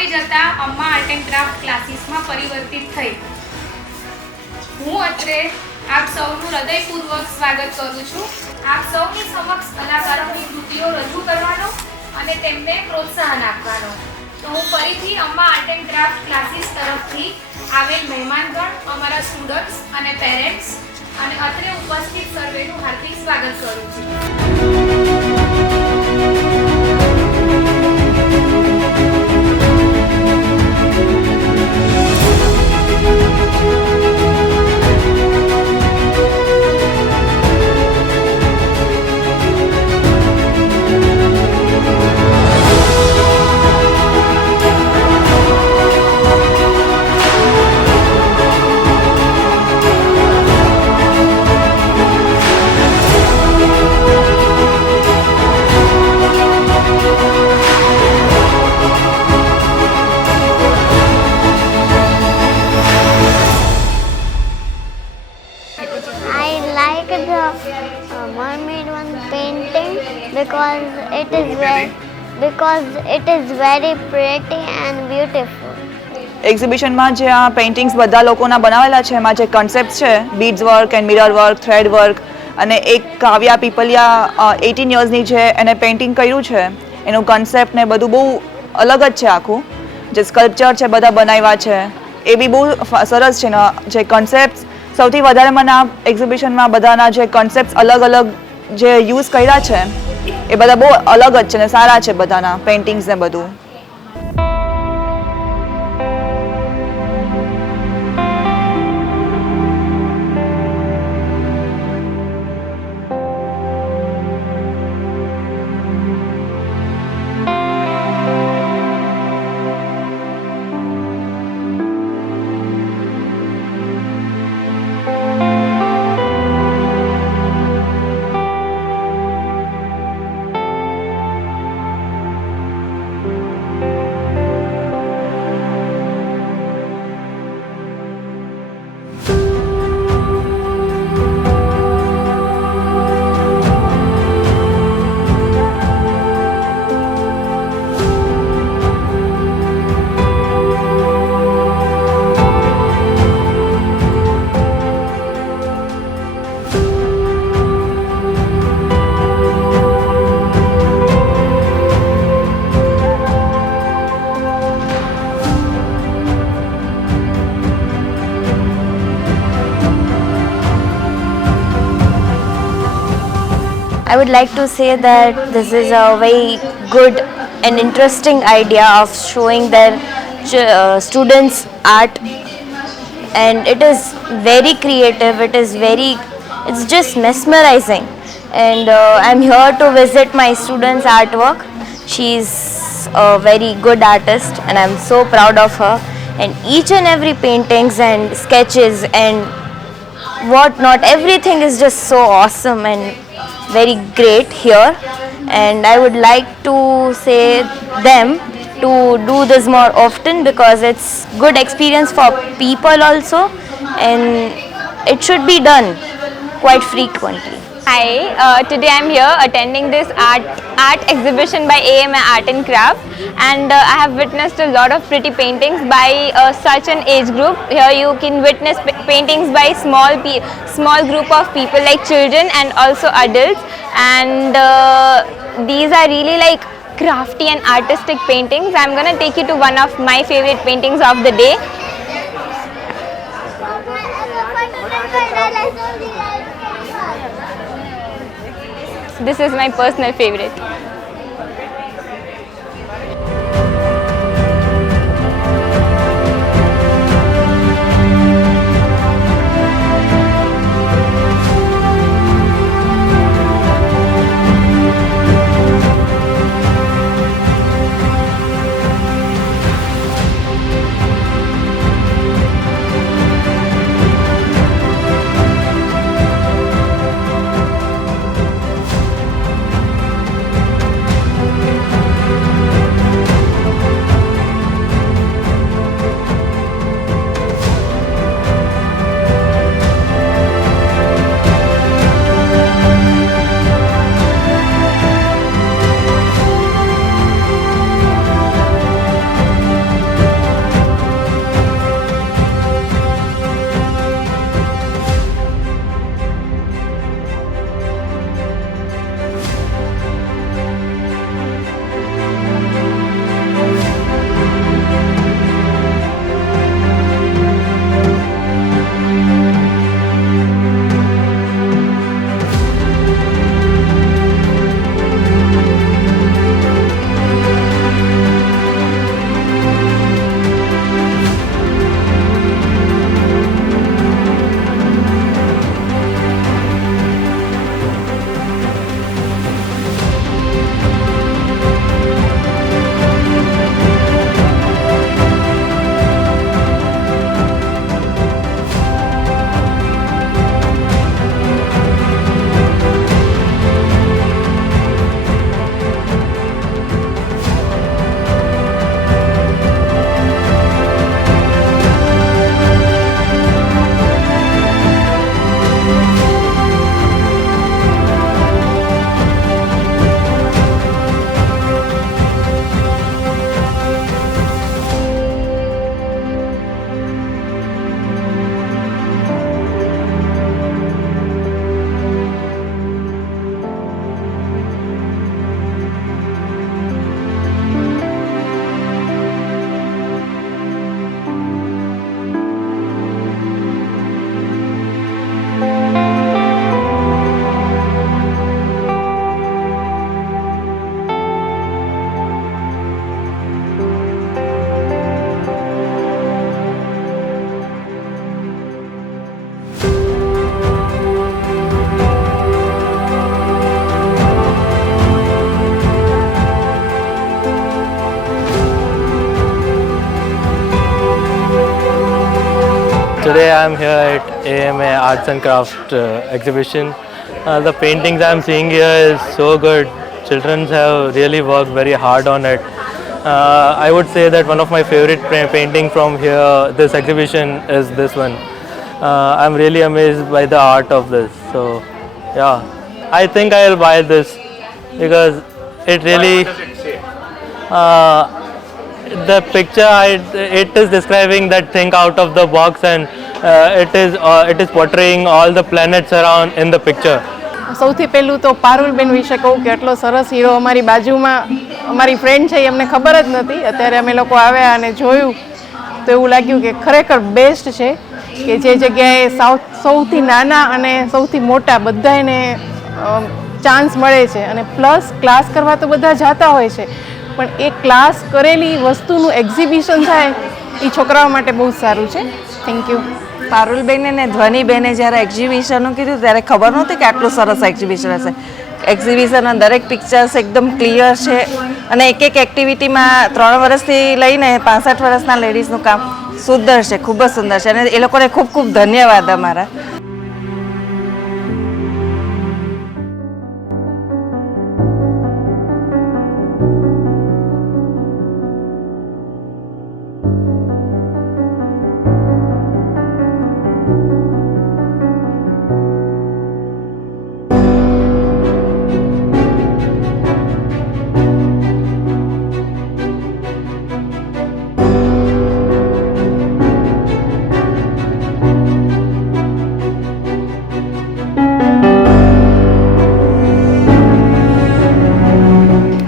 સમય જતાં અમ્મા art and craft ક્લાસીસમાં પરિવર્તિત થઈ. હું અત્રે આપ સૌનું હૃદયપૂર્વક સ્વાગત કરું છું. આપ સૌની સમક્ષ કલાકારોની કૃતિઓ રજૂ કરવાનો અને તેમને પ્રોત્સાહન આપવાનો. તો હું ફરીથી અમ્મા આર્ટ એન્ડ ક્રાફ્ટ ક્લાસીસ તરફથી આવેલ મહેમાનગણ, અમારા સ્ટુડન્ટ્સ અને પેરેન્ટ્સ અને અત્રે ઉપસ્થિત સર્વેનું હાર્દિક સ્વાગત કરું છું. Mermaid one painting because it is very pretty and beautiful. એક્ઝિબિશનમાં જે આ પેઇન્ટિંગ્સ બધા લોકોના બનાવેલા છે એમાં જે કન્સેપ્ટ છે beads work and mirror work, thread work અને એક કાવ્યા પીપલિયા 18 યર્સની છે એને પેઇન્ટિંગ કર્યું છે. એનું કન્સેપ્ટ ને બધું બહુ અલગ જ છે. આખું જે સ્કલ્પચર છે બધા બનાવ્યા છે એ બી બહુ સરસ છે ને. જે કન્સેપ્ટ સૌથી વધારે મને આ એક્ઝિબિશનમાં બધાના જે કન્સેપ્ટ અલગ અલગ જે યુઝ કર્યા છે એ બધા બહુ અલગ જ છે ને સારા છે બધાના પેઇન્ટિંગ્સ ને બધું. I would like to say that this is a very good and interesting idea of showing their students art, and it is very creative, it's just mesmerizing, and I'm here to visit my students' artwork. She's a very good artist and I'm so proud of her, and each and every paintings and sketches and whatnot, everything is just so awesome and very great here, and I would like to say them to do this more often because it's good experience for people also, and it should be done quite frequently. Hi, today I'm here attending this art exhibition by AMI Art and Craft, and I have witnessed a lot of pretty paintings by such an age group. Here you can witness paintings by small group of people like children and also adults, and these are really like crafty and artistic paintings. I'm gonna take you to one of my favorite paintings of the day. This is my personal favorite. Today I am here at AMA Arts and Craft exhibition. The paintings I am seeing here is so good. Children have really worked very hard on it. I would say that one of my favorite painting from here, this exhibition, is this one. I'm really amazed by the art of this. So yeah, I think I'll buy this because it really the picture it is describing that think out of the box, and it is portraying all the planets around in the picture. સૌથી પહેલું તો પારુલબેન વિશે કહું કે આટલો સરસ hero અમારી બાજુમાં અમારી ફ્રેન્ડ છે એ અમને ખબર જ નહોતી. અત્યારે અમે લોકો આવ્યા અને જોયું તો એવું લાગ્યું કે ખરેખર બેસ્ટ છે કે જે જગ્યાએ સૌથી નાના અને સૌથી મોટા બધાને ચાન્સ મળે છે. અને પ્લસ ક્લાસ કરવા તો બધા જતા હોય છે, પણ એ ક્લાસ કરેલી વસ્તુનું એક્ઝિબિશન થાય એ છોકરાઓ માટે બહુ સારું છે. Thank you. પારુલબેન અને ધ્વનિબેને જ્યારે એક્ઝિબિશનનું કીધું ત્યારે ખબર નહોતી કે આટલું સરસ એક્ઝિબિશન હશે. એક્ઝિબિશનના દરેક પિક્ચર્સ એકદમ ક્લિયર છે અને એક એક એક્ટિવિટીમાં 3 વર્ષથી લઈને 65 વર્ષના લેડીઝનું કામ સુંદર છે, ખૂબ જ સુંદર છે અને એ લોકોને ખૂબ ખૂબ ધન્યવાદ અમારા.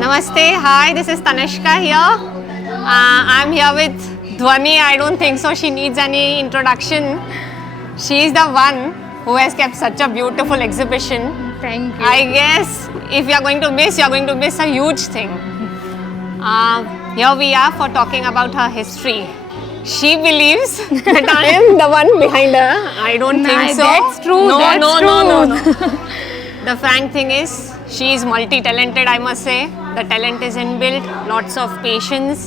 Namaste, hi, this is Tanishka here. I'm here with Dhwani. I don't think so she needs any introduction. She is the one who has kept such a beautiful exhibition. Thank you. I guess if you're going to miss a huge thing. Here we are for talking about her history. She believes that I am the one behind her. I don't think so. That's true. No, That's no, true. no, no, no. The frank thing is, she is multi-talented, I must say. The talent is inbuilt, lots of patience.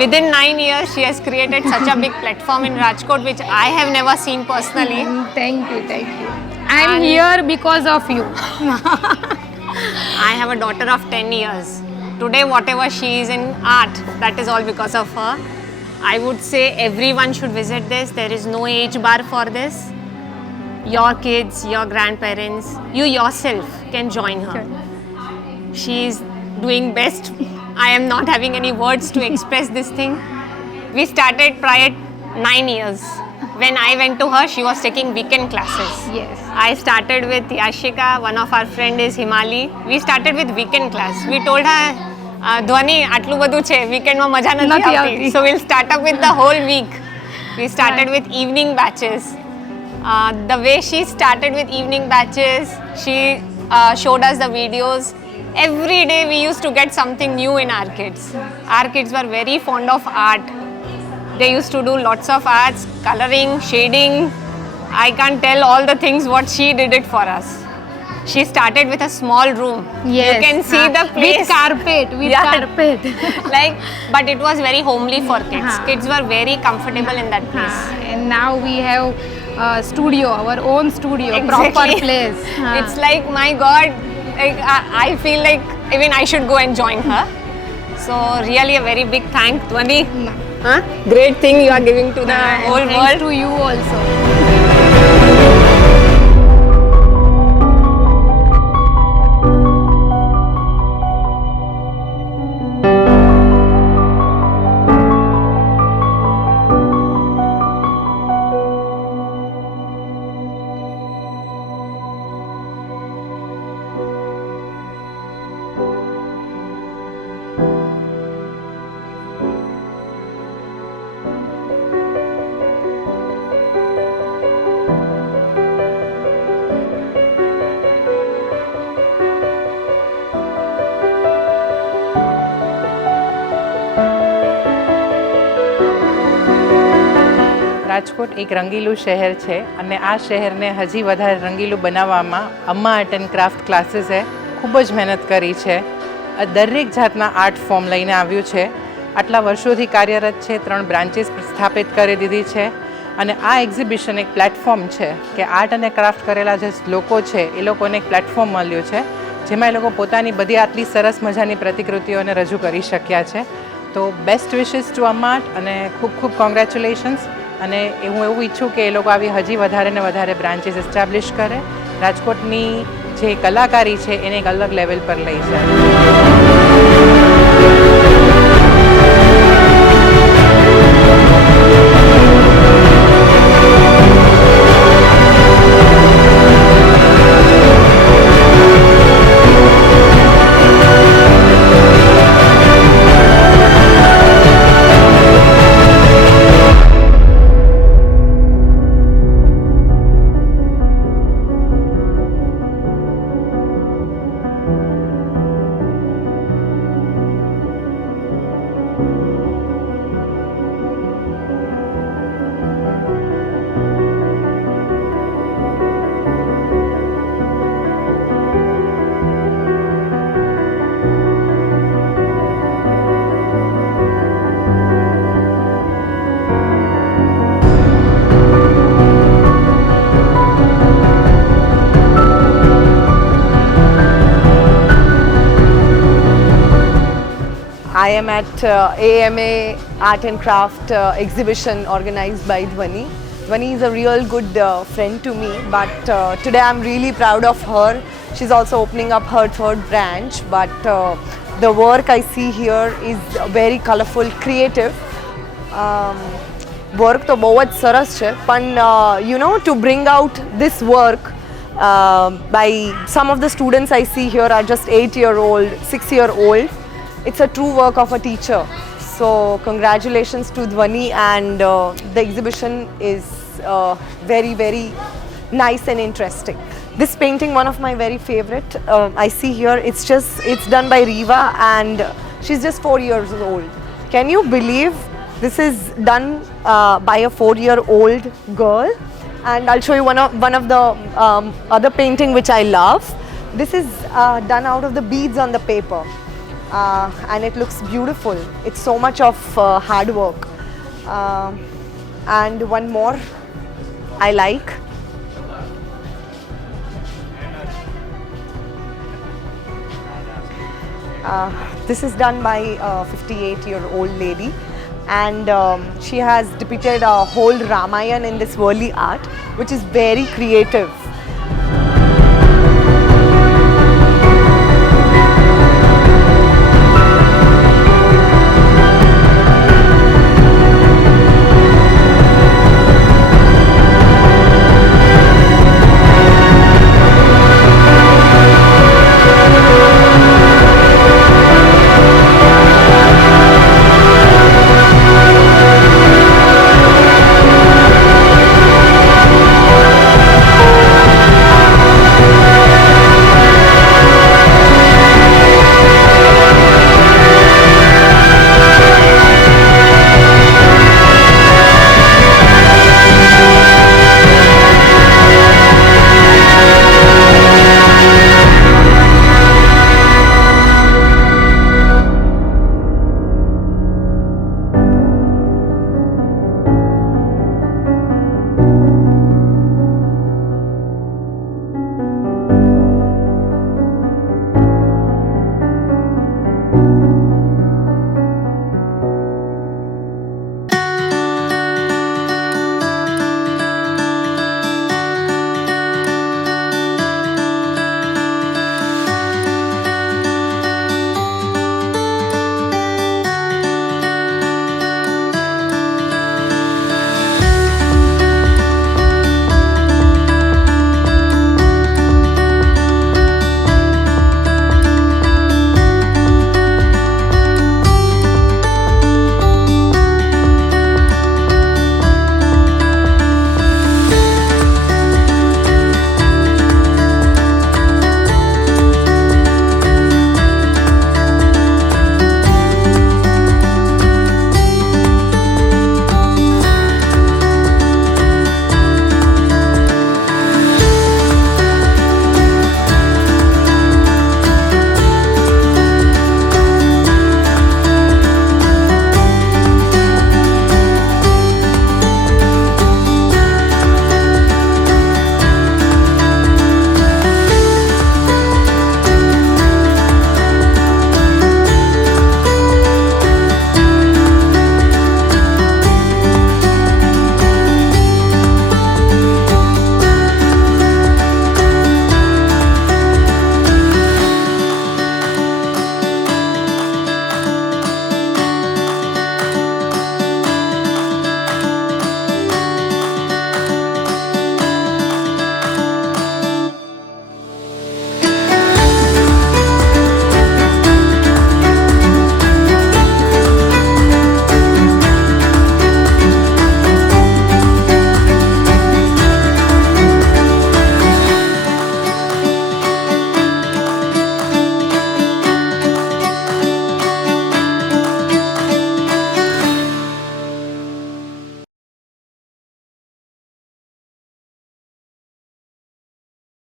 Within 9 years, she has created such a big platform in Rajkot, which I have never seen personally. Thank you, thank you. I'm here because of you. I have a daughter of 10 years. Today, whatever she is in art, that is all because of her. I would say everyone should visit this. There is no age bar for this. Your kids, your grandparents, you yourself can join her. She is doing best. I am not having any words to express this thing. We started prior 9 years. When I went to her, she was taking weekend classes. Yes. I started with Yashika, one of our friend is Himali. We started with weekend class. We told her, Dhwani, આટલું બધું છે, weekend માં મજા નથી આવતી. So we'll start up with the whole week. We started with evening batches. The way she started with evening batches, she showed us the videos. Every day we used to get something new in our kids. Our kids were very fond of art. They used to do lots of arts, coloring, shading. I can't tell all the things what she did it for us. She started with a small room. Yes. You can see the place. With carpet, carpet. But it was very homely for kids. Kids were very comfortable in that place. And now we have studio, our own studio, Exactly. proper place. It's like, my God, like, I feel like even I should go and join her. So really a very big thank, Dhwani. Great thing you are giving to the whole Thanks world. to you also. Rajkot એક રંગીલું શહેર છે અને આ શહેરને હજી વધારે રંગીલું બનાવવામાં અમ્મા art and craft ક્લાસીસે ખૂબ જ મહેનત કરી છે. દરેક જાતના આર્ટ ફોર્મ લઈને આવ્યું છે. આટલા વર્ષોથી કાર્યરત છે. 3 બ્રાન્ચીસ સ્થાપિત કરી દીધી છે અને આ એક્ઝિબિશન એક પ્લેટફોર્મ છે કે આર્ટ અને ક્રાફ્ટ કરેલા જે લોકો છે એ લોકોને એક પ્લેટફોર્મ મળ્યું છે જેમાં એ લોકો પોતાની બધી આટલી સરસ મજાની પ્રતિકૃતિઓને રજૂ કરી શક્યા છે. તો બેસ્ટ વિશિસ ટુ અમાર્ટ અને ખૂબ ખૂબ કોંગ્રેચ્યુલેશન્સ. અને હું એવું ઈચ્છું કે એ લોકો આવી હજી વધારે ને વધારે બ્રાન્ચીસ એસ્ટાબ્લિશ કરે, રાજકોટની જે કલાકારી છે એને એક અલગ લેવલ પર લઈ જાય. I am at AMA Art and Craft exhibition organized by Dhwani. Dhwani is a real good friend to me, but today I'm really proud of her. She's also opening up her third branch, but the work I see here is very colorful, creative. Work તો બહુ જ સરસ છે, પણ to bring out this work by some of the students I see here are just 8-year-old, 6-year-old. It's a true work of a teacher. So congratulations to Dhwani, and the exhibition is very, very nice and interesting. This painting, one of my very favorite, I see here, it's done by Riva, and she's just 4 years old. Can you believe this is done by a 4-year-old girl? And I'll show you one of the other painting which I love. This is done out of the beads on the paper. And it looks beautiful. It's so much of hard work. And one more I like. This is done by a 58-year-old lady, and she has depicted a whole Ramayana in this worldly art, which is very creative.